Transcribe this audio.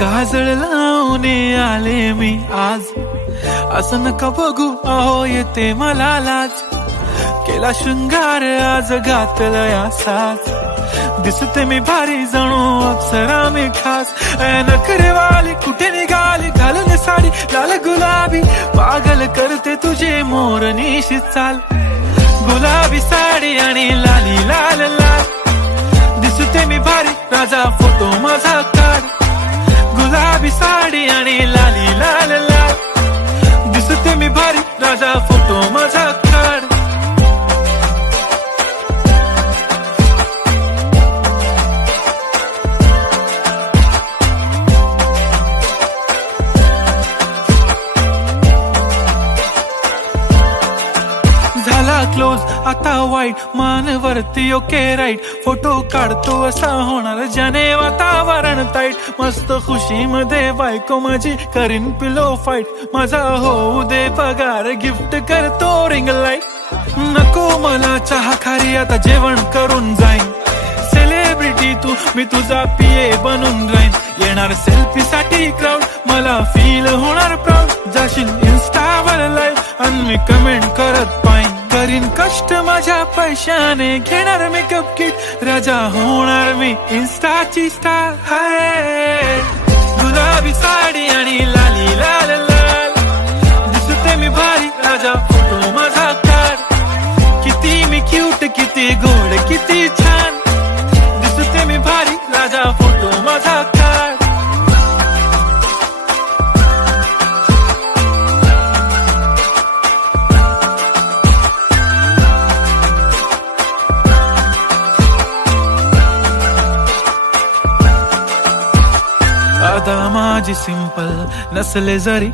काजळ लावून आले मी आज, असं नका बघू अहो येते मला लाज. केला शृंगार आज घातलया साज, दिसते मी भारी जणू अप्सरा मी खास. नखरेवाली कुठे निघाली घालून साडी लाल गुलाबी, पागल करते तुझे मोरनीशी चाल. गुलाबी साडी आणि लाली लाल लाल, दिसते मी भारी राजा फोटो माझा काढ. गुलाबी साडी आणि लाली लाल लाल, दिसते मी भारी राजा फोटो माझा काढ. झाला क्लोज आता वाईट, मान वरती ओके राईट. फोटो काढतो असा होणार ज्याने वातावरण ताईट. मस्त खुशी मध्ये बायको माझी करीन पिलो फाईट. माझा होऊ दे पगार गिफ्ट करतो रिंग लाईट. नको मला चहा खारी आता जेवण करून जाईन. सेलिब्रिटी तू मी तुझा पिये बनून राहीन. येणार सेल्फी साठी क्राऊड मला फील होणार प्राऊड. जाशील इन्स्टावर लाईव्ह आणि मी कमेंट करत पाईन. करीन कष्ट माझ्या पैशाने घेणार मेकअप किट. राजा होणार मी इन्स्टाची स्टार. हाय गुलाबी साडी आणि लाली लाल लाल, दिसते मी भारी राजा फोटो माझा काढ. किती मी क्यूट किती गोड किती छान, दिसते मी भारी राजा फोटो माझा काढ. आता माझी सिंपल नसले जरी